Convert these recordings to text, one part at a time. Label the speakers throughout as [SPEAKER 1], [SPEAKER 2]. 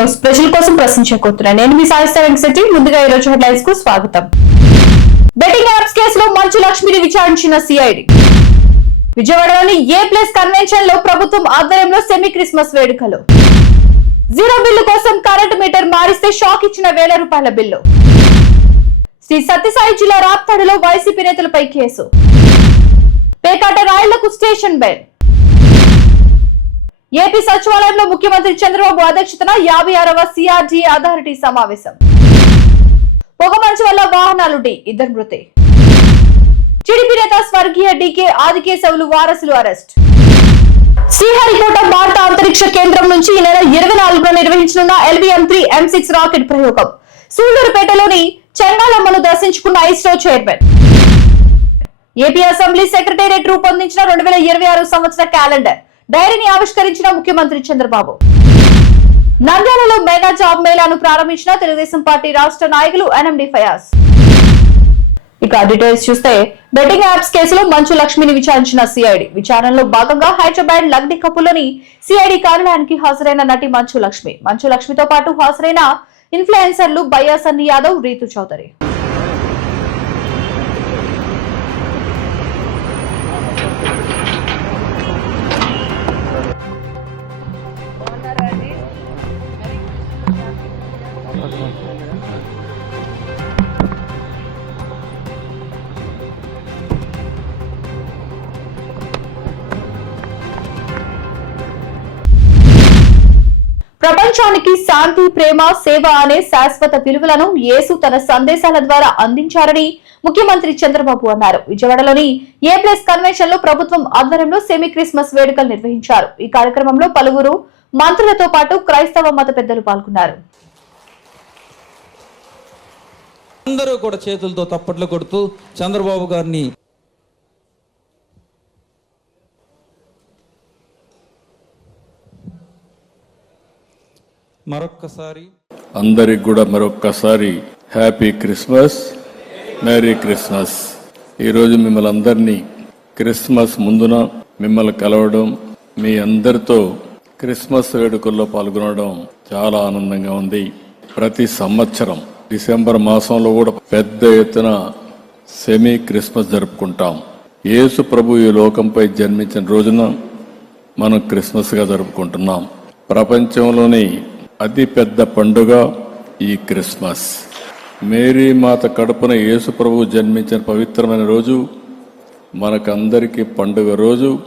[SPEAKER 1] News ప్రజల కోసం ప్రశ్నించే కూతురు. నేను మీ సాయిస్తా వెంకటరెడ్డి ముందుగా ఈ రోజు హెడ్లైన్స్కు స్వాగతం. బెట్టింగ్ యాప్స్ కేసులో మంచు లక్ష్మిని విచారించిన సిఐడి విజయవాడలోని ఏ ప్లేస్ కన్వెన్షన్లో ప్రభుత్వం ఆధ్వర్యంలో సెమీ క్రిస్మస్ వేడుకలు? జీరో బిల్లు కోసం కరెంట్ మీటర్ మారిస్తే షాక్ ఇచ్చిన వేల రూపాయల బిల్లు. శ్రీ సత్యసాయి జిల్లా రాప్తాడులో వైసీపీ నేతలపై కేసు. పేకాట రాయలకు స్టేషన్ బెల్. ఏపీ సచివాలయంలో ముఖ్యమంత్రి చంద్రబాబు అధ్యక్షతన యాభై ఆరవ సిఆర్డీ అథారిటీ సమావేశం. పొగమంచు వల్ల వాహనాలు డి ఇద్దరు మృతి. టీడీపీ నేత స్వర్గీయ డీకే ఆదికేశవులు వారసులు అరెస్ట్. శ్రీహరికోట భారత అంతరిక్ష కేంద్రం నుంచి ఈ నెల ఇరవై నాలుగులో నిర్వహించనున్న LVM three M six rocket ప్రయోగం. సూళ్ళూరుపేటలోని చెంగాలమ్మను దర్శించుకున్న ISRO chairman. AP assembly secretariat రూపొందించిన రెండు వేల ఇరవై ఆరు సంవత్సర క్యాలెండర్. డైరీని ఆవిష్కరించిన ముఖ్యమంత్రి చంద్రబాబు. నంద్యాలలో మెగా జాబ్ మేళాను ప్రారంభించిన తెలుగుదేశం పార్టీ రాష్ట్ర నాయకులు ఎన్ఎండి ఫయాజ్. ఇక డీటెయిల్స్ చూస్తే బెట్టింగ్ యాప్స్ కేసులో మంచు లక్ష్మిని విచారించిన సిఐడి. విచారణలో భాగంగా హైదరాబాద్ లగ్డి కపుల్లోని సిఐడి కార్యాలయానికి హాజరైన నటి మంచు లక్ష్మి. మంచు లక్ష్మితో పాటు హాజరైన ఇన్ఫ్లుయెన్సర్లు బయ్యా సన్ని యాదవ్ రీతు చౌదరి. ప్రపంచానికి శాంతి ప్రేమ సేవ అనే శాశ్వత విలువలను యేసు తన సందేశాల ద్వారా అందించారని ముఖ్యమంత్రి చంద్రబాబు అన్నారు. విజయవాడలోని ఏ ప్లస్ కన్వెన్షన్లో ప్రభుత్వం ఆధ్వర్యంలో సెమీ క్రిస్మస్ వేడుకలు నిర్వహించారు. ఈ కార్యక్రమంలో పలువురు మంత్రులతో పాటు క్రైస్తవ మత పెద్దలు పాల్గొన్నారు.
[SPEAKER 2] అందరూ కూడా చేతులతో తప్పట్లు కొడుతూ చంద్రబాబు గారిని మరొక్కసారి
[SPEAKER 3] అందరికి కూడా మరొక్కసారి హ్యాపీ క్రిస్మస్ మేరీ క్రిస్మస్. ఈరోజు మిమ్మల్ని అందరినీ క్రిస్మస్ ముందున మిమ్మల్ని కలవడం మీ అందరితో క్రిస్మస్ వేడుకల్లో పాల్గొనడం చాలా ఆనందంగా ఉంది. ప్రతి సంవత్సరం డిసెంబర్ మాసంలో కూడా పెద్ద ఎత్తున సెమీ క్రిస్మస్ జరుపుకుంటాం. యేసు ప్రభు ఈ లోకంపై జన్మించిన రోజున మనం క్రిస్మస్గా జరుపుకుంటున్నాం. ప్రపంచంలోని అతి పెద్ద పండుగ ఈ క్రిస్మస్ మేరీ మాత కడుపున యేసు ప్రభు జన్మించిన పవిత్రమైన రోజు మనకందరికీ పండుగ రోజు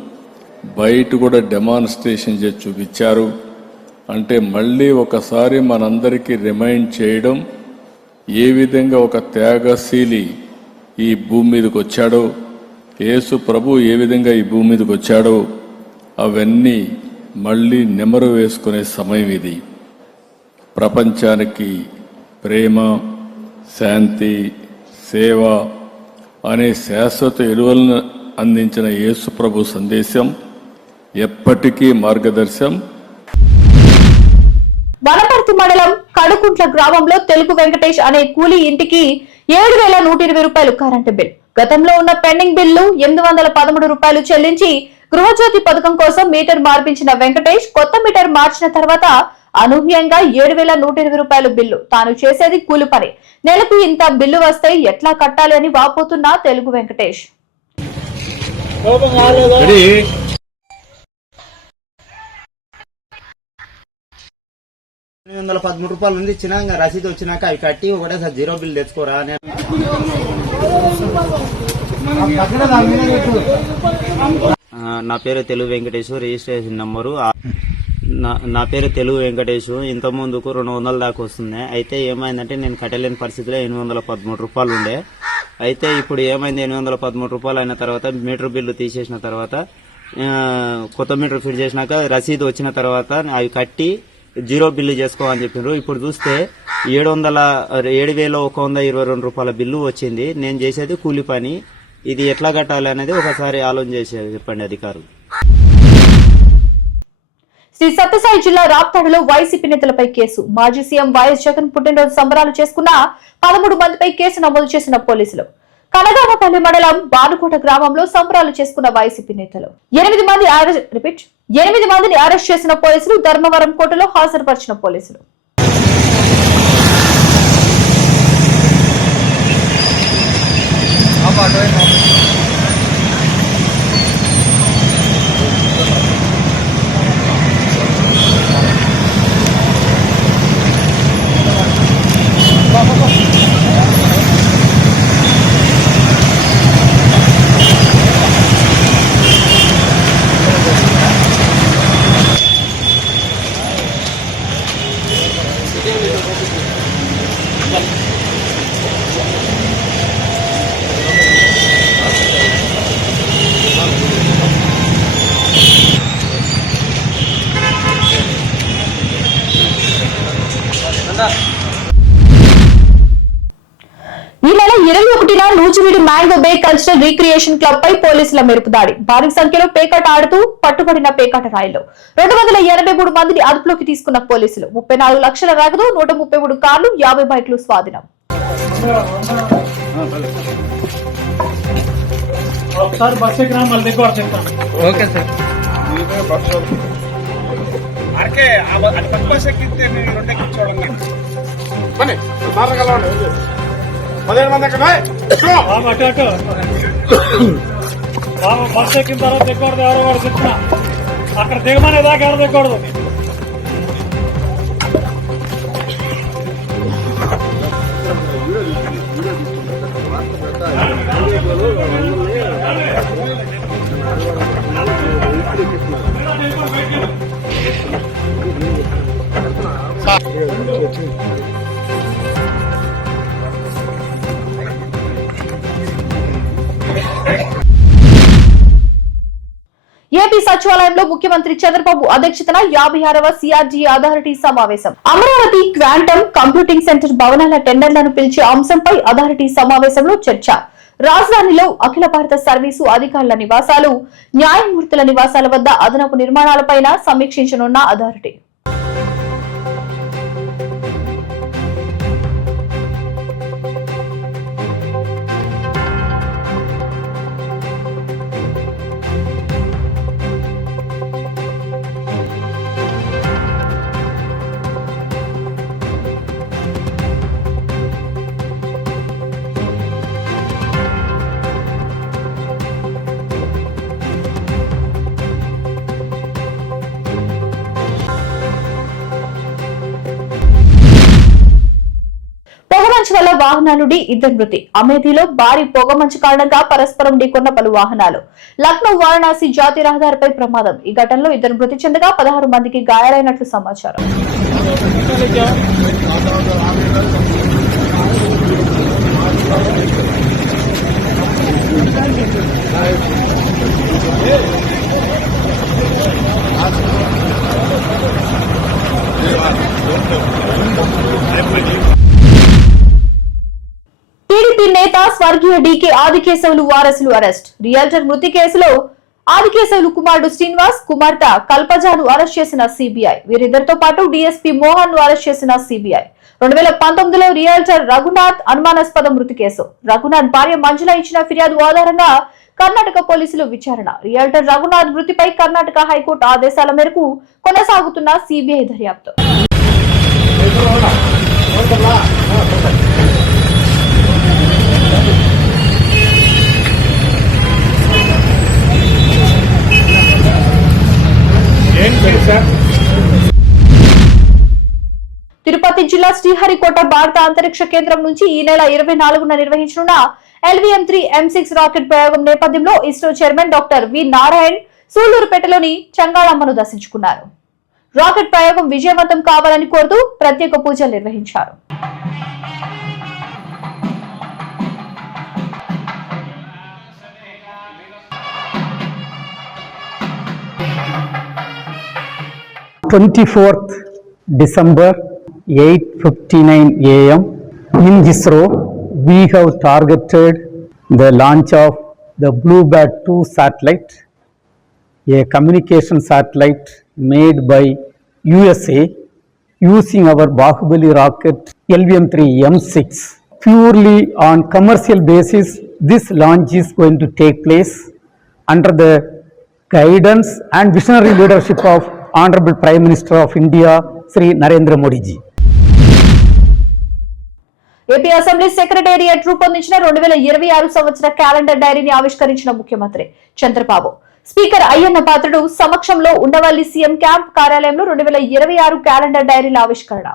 [SPEAKER 3] బయట కూడా డెమాన్స్ట్రేషన్ చేసి చూపించారు. అంటే మళ్ళీ ఒకసారి మనందరికీ రిమైండ్ చేయడం ఏ విధంగా ఒక త్యాగశీలి ఈ భూమి మీదకి వచ్చాడో యేసు ప్రభు ఏ విధంగా ఈ భూమి మీదకి వచ్చాడో అవన్నీ మళ్ళీ నెమరు వేసుకునే సమయం ఇది. ప్రపంచానికి ప్రేమ శాంతి సేవ అనే శాశ్వత విలువలను అందించిన యేసు ప్రభు సందేశం ఎప్పటికీ మార్గదర్శం.
[SPEAKER 1] వనపర్తి మండలం కడుకుంట్ల గ్రామంలో తెలుగు వెంకటేష్ అనే కూలీ ఇంటికి ఏడు వేల నూట ఇరవై రూపాయలు కరెంటు బిల్. గతంలో ఉన్న పెండింగ్ బిల్లు ఎనిమిది వందల పదమూడు రూపాయలు చెల్లించి గృహజ్యోతి పథకం కోసం మీటర్ మార్పించిన వెంకటేష్ కొత్త మీటర్ మార్చిన తర్వాత అనూహ్యంగా ఏడు వేల నూట ఇరవై రూపాయలు బిల్లు. తాను చేసేది కూలి పని. నెలకు ఇంత బిల్లు వస్తే ఎట్లా కట్టాలి అని వాపోతున్న తెలుగు వెంకటేష్.
[SPEAKER 4] ఎనిమిది వందల పదమూడు రూపాయలు ఉంది. ఇచ్చినాక రసీదు వచ్చినాక అవి కట్టి ఒకటేసారి జీరో బిల్ తెచ్చుకోరా
[SPEAKER 5] నేను నా పేరు తెలుగు వెంకటేష్ రిజిస్ట్రేషన్ నెంబరు నా- పేరు తెలుగు వెంకటేష్ ఇంత ముందుకు రెండు వందల దాకా వస్తుంది. అయితే ఏమైందంటే నేను కట్టలేని పరిస్థితిలో ఎనిమిది వందల పదమూడు రూపాయలు ఉండే. అయితే ఇప్పుడు ఏమైంది? ఎనిమిది వందల పదమూడు రూపాయలు అయిన తర్వాత మీటర్ బిల్లు తీసేసిన తర్వాత కొత్త మీటర్ ఫిట్ చేసినాక రసీదు వచ్చిన తర్వాత అవి కట్టి జీరో బిల్లు చేసుకోమని చెప్పినారు. ఇప్పుడు చూస్తే ఏడు వందల ఏడు వేల ఒక వంద ఇరవై రెండు రూపాయల బిల్లు వచ్చింది. నేను చేసేది కూలి పని. ఇది ఎట్లా కట్టాలి అనేది ఒకసారి ఆలోచన చేసే చెప్పండి అధికారులు.
[SPEAKER 1] శ్రీ సత్యసాయి జిల్లా రాప్తాడులో వైసీపీ నేతలపై కేసు. మాజీ సీఎం వైఎస్ జగన్ పుట్టినరోజు సంబరాలు చేసుకున్న పదమూడు మందిపై కేసు నమోదు చేసిన పోలీసులు. కనగానపల్లి మండలం బానుకోట గ్రామంలో సంబరాలు చేసుకున్న వైసీపీ నేతలు. ఎనిమిది మంది అరెస్ట్ రిపీట్ ఎనిమిది మందిని అరెస్ట్ చేసిన పోలీసులు ధర్మవరం కోటలో హాజరుపరిచిన పోలీసులు. ఈ కల్చరల్ రీక్రియేషన్ క్లబ్ పై పోలీసుల మెరుపు దాడి. భారీ సంఖ్యలో పేకాట ఆడుతూ పట్టుబడిన పేకాట రాయిలు రెండు వందల ఎనభై మూడు మందిని అదుపులోకి తీసుకున్న పోలీసులు ముప్పై నాలుగు లక్షల నగదు నూట ముప్పై మూడు కార్లు యాభై బైక్లు స్వాధీనం.
[SPEAKER 2] Okay sir.
[SPEAKER 6] పదిహేను మంది ఎక్కడ?
[SPEAKER 7] అటు అటు. బాబు బస్ ఎక్కిన తర్వాత దిగకూడదు ఎవరో వాడు చెప్తున్నా అక్కడ దిగమనే దాకా ఎవరు దిగకూడదు.
[SPEAKER 1] సచివాలయంలో ముఖ్యమంత్రి చంద్రబాబు అధ్యక్షతన యాభై ఆరవ సిఆర్జీ అథారిటీ సమావేశం. అమరావతి క్వాంటమ్ కంప్యూటింగ్ సెంటర్ భవనాల టెండర్లను పిలిచే అంశంపై అథారిటీ సమావేశంలో చర్చ. రాజధానిలో అఖిల భారత సర్వీసు అధికారుల నివాసాలు న్యాయమూర్తుల నివాసాల వద్ద అదనపు నిర్మాణాలపైన సమీక్షించనున్న అథారిటీ. వాహనాలు ఢీ ఇద్దరు మృతి. అమేథీలో భారీ పొగమంచు కారణంగా పరస్పరం ఢీకొన్న పలు వాహనాలు. లక్నో వారణాసి జాతీయ రహదారిపై ప్రమాదం. ఈ ఘటనలో ఇద్దరు మృతి చెందగా పదహారు మందికి గాయాలైనట్లు సమాచారం. టీడీపీ నేత స్వర్గీయ డీకే ఆదికేశవులు వారసులు అరెస్ట్. రియల్టర్ మృతి కేసులో ఆదికేశవులు కుమారుడు శ్రీనివాస్ కుమార్తె కల్పజాను అరెస్ట్ చేసిన సిబిఐ. వీరిద్దరితో పాటు డిఎస్పీ మోహన్ను అరెస్ట్ చేసిన సిబిఐ. రెండు వేల పంతొమ్మిదిలో రియల్టర్ రఘునాథ్ అనుమానాస్పద మృతి కేసు. రఘునాథ్ భార్య మంజుల ఇచ్చిన ఫిర్యాదు ఆధారంగా కర్ణాటక పోలీసులు విచారణ. రియల్టర్ రఘునాథ్ మృతిపై కర్ణాటక హైకోర్టు ఆదేశాల మేరకు కొనసాగుతున్న సిబిఐ దర్యాప్తు. జిల్లా శ్రీహరికోట భారత అంతరిక్ష కేంద్రం నుంచి ఈ నెల ఇరవై నాలుగున నిర్వహించనున్న LVM three M six rocket ప్రయోగం నేపథ్యంలో ISRO chairman doctor V Narayan సూళ్ళూరుపేటలోని చంగాళమ్మను దర్శించుకున్నారు. రాకెట్ ప్రయోగం విజయవంతం కావాలని కోరుతూ ప్రత్యేక పూజలు నిర్వహించారు.
[SPEAKER 8] Twenty fourth December, 8:59 a.m. In ISRO, we have targeted the launch of the Bluebird 2 satellite, a communication satellite made by USA using our Bahubali rocket LVM-3 M6 purely on commercial basis this launch is going to take place under the guidance and visionary leadership of Honorable Prime Minister of India, Sri Narendra Modi ji.
[SPEAKER 1] AP assembly secretariat రూపొందించిన రెండు వేల ఇరవై ఆరు సంవత్సర calendar డైరీని ఆవిష్కరించిన ముఖ్యమంత్రి Chandrababu. Speaker Ayyanna Patrudu సమక్షంలో ఉండవల్లి సీఎం క్యాంప్ కార్యాలయంలో రెండు వేల ఇరవై ఆరు క్యాలెండర్ డైరీల ఆవిష్కరణ.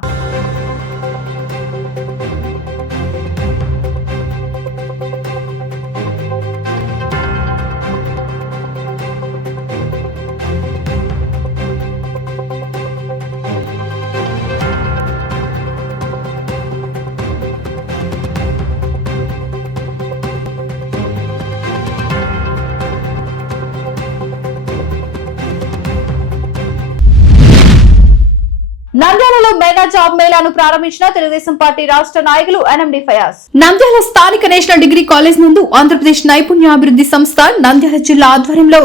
[SPEAKER 1] நான் నంద్యాలలో మెగా జాబ్ మేళాను ప్రారంభించిన తెలుగుదేశం పార్టీ రాష్ట్ర నాయకులు ఎన్ఎండి ఫయాజ్. నంద్యాల స్థానిక నేషనల్ డిగ్రీ కాలేజ్ నందు ఆంధ్రప్రదేశ్ నైపుణ్యాభివృద్ధి సంస్థ నంద్యాల జిల్లా ఆధ్వర్యంలో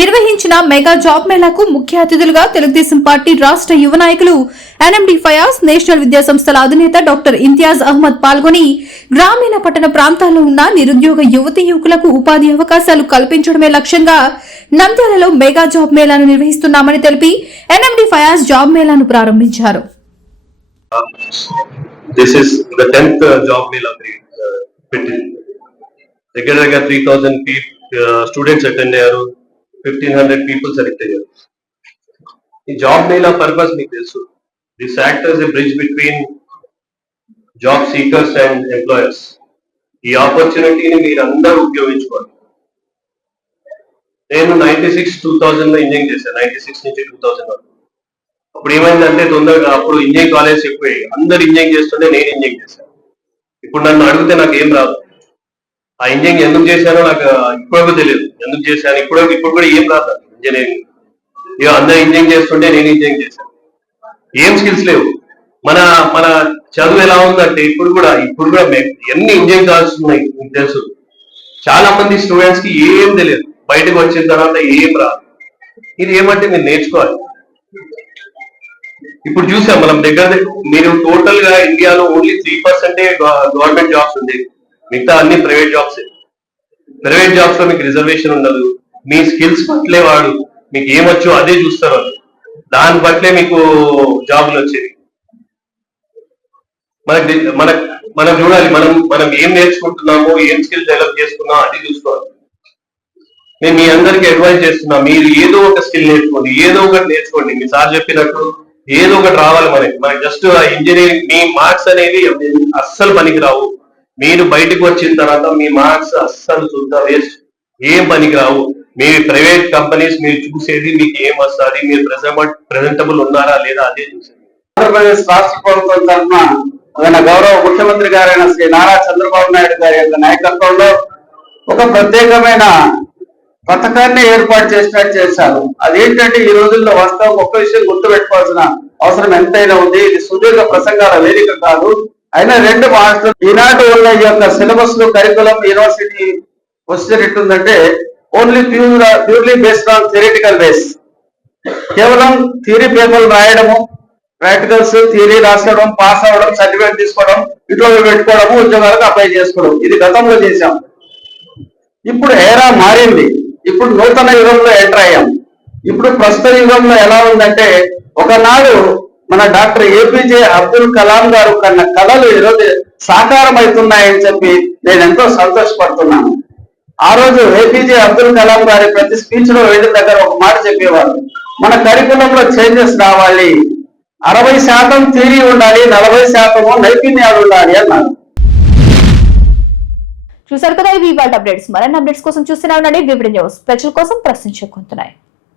[SPEAKER 1] నిర్వహించిన మెగా జాబ్ మేళాకు ముఖ్య అతిథులుగా తెలుగుదేశం పార్టీ రాష్ట్ర యువ నాయకులు ఎన్ఎండి ఫయాజ్ నేషనల్ విద్యా సంస్థల అధినేత డాక్టర్ ఇంతియాజ్ అహ్మద్ పాల్గొని గ్రామీణ పట్టణ ప్రాంతాల్లో ఉన్న నిరుద్యోగ యువతి యువకులకు ఉపాధి అవకాశాలు కల్పించడమే లక్ష్యంగా నంద్యాలలో మెగా జాబ్ మేళాను నిర్వహిస్తున్నామని తెలిపి ఎన్ఎండి ఫయాజ్ జాబ్ మేళాను ప్రారంభించారు.
[SPEAKER 9] This is the tenth job job పెట్టింది దగ్గర దగ్గర త్రీ థౌజండ్ పీ స్టూడెంట్స్ అటెండ్ అయ్యారు ఫిఫ్టీన్ హండ్రెడ్ పీపుల్ సెలెక్ట్ అయ్యారు ఈ జాబ్ మేళా పర్పస్ మీకు తెలుసు. This acts as a bridge between job seekers and employers ఈ ఆపర్చునిటీని మీరు అందరూ ఉపయోగించుకోవాలి నేను నైన్టీ సిక్స్ టూ థౌజండ్లో ఇంజనీరింగ్ చేశాను. నైన్టీ సిక్స్ నుంచి టూ థౌజండ్ వరకు. అప్పుడు ఏమైందంటే తొందరగా అప్పుడు ఇంజనీరింగ్ కాలేజ్ ఎక్కువ అందరు ఇంజనీరింగ్ చేస్తుంటే నేను ఇంజనీరింగ్ చేశాను. ఇప్పుడు నన్ను అడిగితే నాకు ఏం రాదు. ఆ ఇంజనీరింగ్ ఎందుకు చేశానో నాకు ఇప్పటికీ తెలియదు. ఎందుకు చేశాను? ఇప్పుడు ఇప్పుడు కూడా ఏం రాదు ఇంజనీరింగ్. ఇక అందరు ఇంజనీరింగ్ చేస్తుంటే నేను ఇంజనీరింగ్ చేశాను. ఏం స్కిల్స్ లేవు. మన మన చదువు ఎలా ఉందంటే ఇప్పుడు కూడా ఇప్పుడు కూడా ఎన్ని ఇంజనీరింగ్ కావాల్సి ఉన్నాయి మీకు తెలుసు. చాలా మంది స్టూడెంట్స్కి ఏం తెలియదు. బయటకు వచ్చిన తర్వాత ఏం రాదు. ఇది ఏమంటే మీరు నేర్చుకోవాలి. ఇప్పుడు చూసాం మనం దగ్గర దగ్గర- మీరు టోటల్గా ఇండియాలో ఓన్లీ త్రీ పర్సెంటే గవర్నమెంట్ జాబ్స్ ఉంది. మిగతా అన్ని ప్రైవేట్ జాబ్స్ ప్రైవేట్ జాబ్స్లో మీకు రిజర్వేషన్ ఉండదు. మీ స్కిల్స్ పట్లే వాడు. మీకు ఏమొచ్చో అదే చూస్తారు దాని బట్లే మీకు జాబ్లు వచ్చేది మనకి మన మనం చూడాలి. మనం మనం ఏం నేర్చుకుంటున్నామో ఏం స్కిల్ డెవలప్ చేసుకున్నామో అది చూసుకోవాలి. నేను మీ అందరికి అడ్వైజ్ చేస్తున్నా. మీరు ఏదో ఒక స్కిల్ నేర్చుకోండి. ఏదో ఒకటి నేర్చుకోండి. మీ సార్ చెప్పినట్టు ఏదో ఒకటి రావాలి మనకి మనకి జస్ట్ ఇంజనీరింగ్ మీ మార్క్స్ అనేవి అస్సలు పనికి రావు మీరు బయటకు వచ్చిన తర్వాత మీ మార్క్స్ అస్సలు చూద్దా వేస్ట్. ఏం పనికి రావు మీ ప్రైవేట్ కంపెనీస్ మీరు చూసేది మీకు ఏం వస్తుంది? మీరు ప్రెజెంట్ ప్రెజెంటబుల్ ఉన్నారా లేదా అదే చూసేది.
[SPEAKER 10] ఆంధ్రప్రదేశ్ రాష్ట్ర ప్రభుత్వం తరఫున మన గౌరవ ముఖ్యమంత్రి గారైన శ్రీ నారా చంద్రబాబు నాయుడు గారి యొక్క నాయకత్వంలో ఒక ప్రత్యేకమైన పథకాన్ని ఏర్పాటు చేసినట్టు చేశారు. అదేంటంటే ఈ రోజుల్లో వాస్తవం ఒక్క విషయం గుర్తుపెట్టుకోవాల్సిన అవసరం ఎంతైనా ఉంది. ఇది సుదీర్ఘ ప్రసంగాల వేదిక కాదు. అయినా రెండు మాస్టర్ ఈనాటి ఉన్న ఈ యొక్క సిలబస్లో curriculum university procedure ఎట్టుందంటే only pure purely based on theoretical base కేవలం థియరీ పేపర్లు రాయడము ప్రాక్టికల్స్ థియరీ రాసుకోవడం పాస్ అవ్వడం సర్టిఫికేట్ తీసుకోవడం ఇంట్లో పెట్టుకోవడము ఉద్యోగాలకు అప్లై చేసుకోవడం. ఇది గతంలో చేశాం. ఇప్పుడు ఏరా మారింది. ఇప్పుడు నూతన యుగంలో ఎంటర్ అయ్యాం. ఇప్పుడు ప్రస్తుత యుగంలో ఎలా ఉందంటే ఒకనాడు మన డాక్టర్ ఏపీజే అబ్దుల్ కలాం గారు కన్న కళలు ఈరోజు సాకారం అవుతున్నాయని చెప్పి నేను ఎంతో సంతోషపడుతున్నాను. ఆ రోజు ఏపీజే అబ్దుల్ కలాం గారి ప్రతి స్పీచ్లో వెళ్ళిన దగ్గర ఒక మాట చెప్పేవారు. మన కరికులంలో చేంజెస్ రావాలి. అరవై శాతం థియరీ ఉండాలి నలభై శాతము నైపుణ్యాలు ఉండాలి అన్నారు.
[SPEAKER 1] చూసారు కదా ఇవి ఇవాళ అప్డేట్స్. మరిన్ని అప్డేట్స్ కోసం చూస్తూనే ఉండండి. VVD news. ప్రజల కోసం ప్రశ్నించుకుంటున్నాయి